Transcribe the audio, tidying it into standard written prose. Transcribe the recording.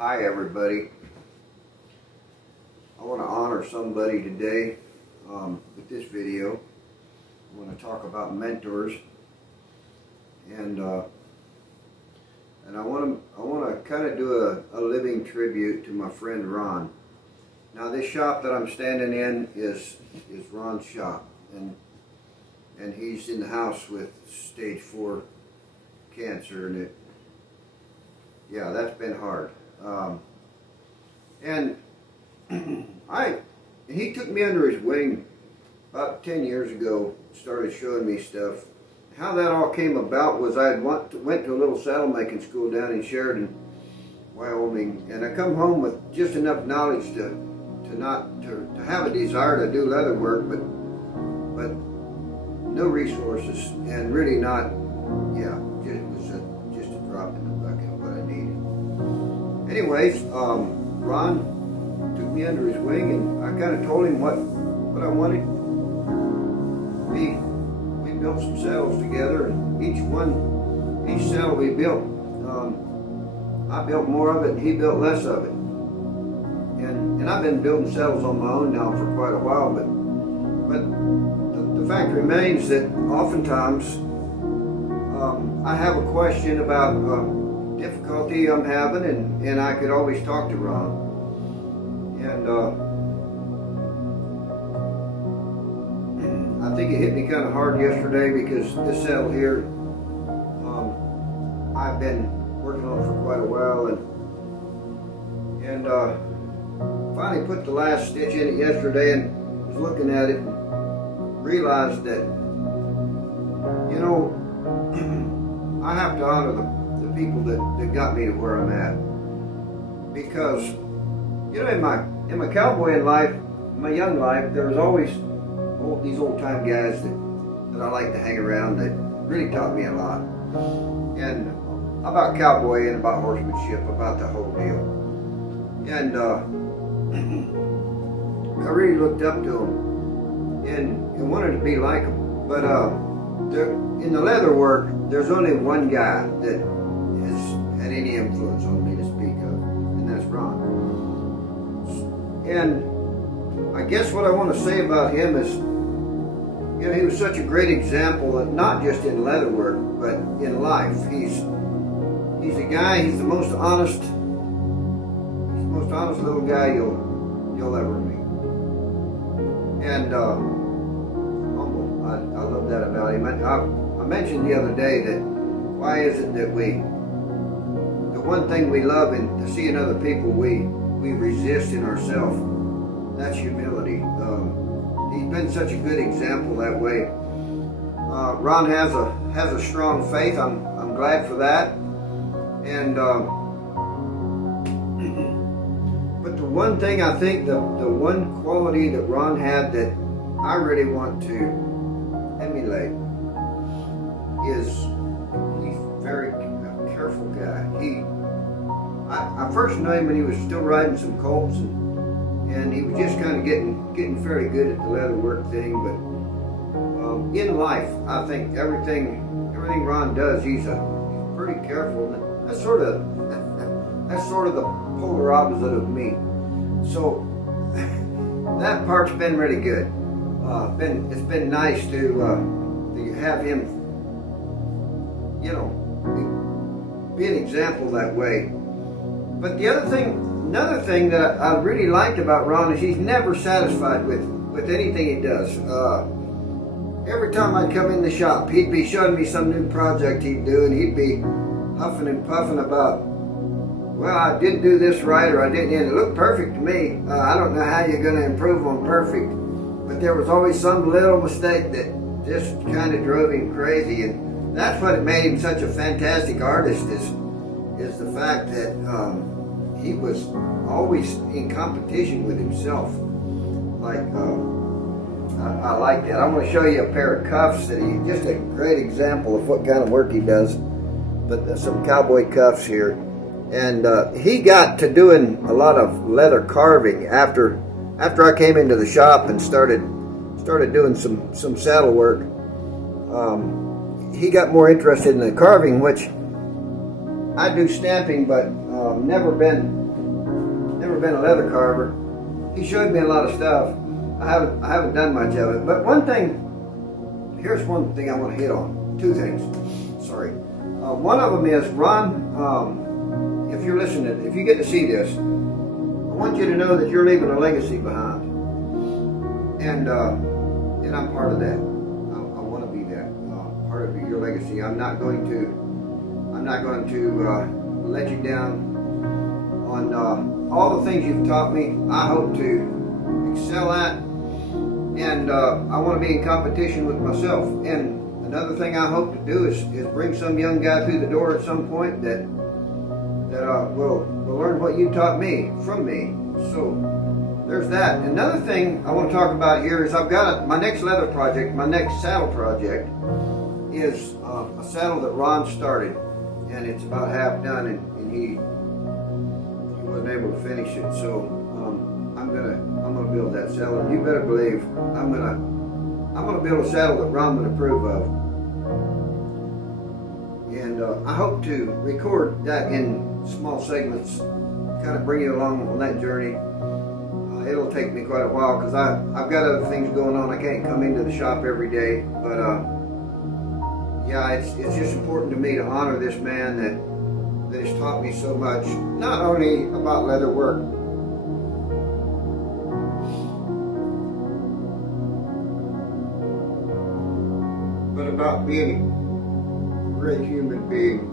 Hi everybody. I want to honor somebody today with this video. I want to talk about mentors, and I want to kind of do a living tribute to my friend Ron. Now this shop that I'm standing in is Ron's shop, and he's in the house with stage 4 cancer, and that's been hard. And he took me under his wing about 10 years ago, started showing me stuff. How that all came about was I went to a little saddle making school down in Sheridan, Wyoming, and I come home with just enough knowledge to have a desire to do leather work, but no resources, and really not, it was just a drop in the bucket of what I needed. Anyways, Ron took me under his wing, and I kind of told him what I wanted. We built some saddles together, and each saddle we built, I built more of it, and he built less of it. And I've been building saddles on my own now for quite a while, but the fact remains that oftentimes I have a question about difficulty I'm having, and I could always talk to Ron. And I think it hit me kind of hard yesterday because this saddle here, I've been working on for quite a while, and finally put the last stitch in it yesterday, and was looking at it and realized that, I have to honor the people that got me to where I'm at, because in my cowboying life, in my young life, there was always these old time guys that I like to hang around that really taught me a lot, and about cowboying, about horsemanship, about the whole deal. And I really looked up to them and wanted to be like them. But in the leather work, there's only one guy that has had any influence on me to speak of, and that's Ron. And I guess what I want to say about him is, he was such a great example, of not just in leather work, but in life. He's a guy. He's the most honest little guy you'll ever meet. And humble. I love that about him. I mentioned the other day that why is it that the one thing we love and to see in other people we resist in ourselves, that's humility. He's been such a good example that way. Ron has a strong faith. I'm glad for that. And but the one thing I think, the one quality that Ron had that I really want to emulate is he's a very careful guy. I first knew him when he was still riding some colts, and he was just kind of getting fairly good at the leather work thing. But in life, I think everything Ron does, he's pretty careful. That's sort of the polar opposite of me. So that part's been really good. It's been nice to have him, be an example that way. But another thing that I really liked about Ron is he's never satisfied with anything he does. Every time I'd come in the shop, he'd be showing me some new project he'd do, and he'd be huffing and puffing about, well, I didn't do this right, or I didn't, and it looked perfect to me. I don't know how you're going to improve on perfect, but there was always some little mistake that just kind of drove him crazy, and that's what made him such a fantastic artist, is the fact that he was always in competition with himself. Like, I like that. I'm going to show you a pair of cuffs that just a great example of what kind of work he does. But some cowboy cuffs here. And he got to doing a lot of leather carving after I came into the shop and started doing some saddle work. He got more interested in the carving, which I do stamping, but never been never been a leather carver. He showed me a lot of stuff. I haven't done much of it. But here's one thing I want to hit on. Two things. Sorry. One of them is, Ron, if you're listening, if you get to see this, I want you to know that you're leaving a legacy behind. And I'm part of that. I want to be that part of your legacy. I'm not going to let you down on all the things you've taught me. I hope to excel at, and I want to be in competition with myself. And another thing I hope to do is bring some young guy through the door at some point that will learn what you taught me from me. So there's that. Another thing I want to talk about here is I've got my next leather project, my next saddle project is a saddle that Ron started, and it's about half done, and he wasn't able to finish it. So I'm gonna build that saddle. And you better believe I'm gonna build a saddle that Ron would approve of. And I hope to record that in small segments, kind of bring you along on that journey. It'll take me quite a while because I've got other things going on. I can't come into the shop every day, but yeah, it's just important to me to honor this man that has taught me so much, not only about leather work, but about being a great human being.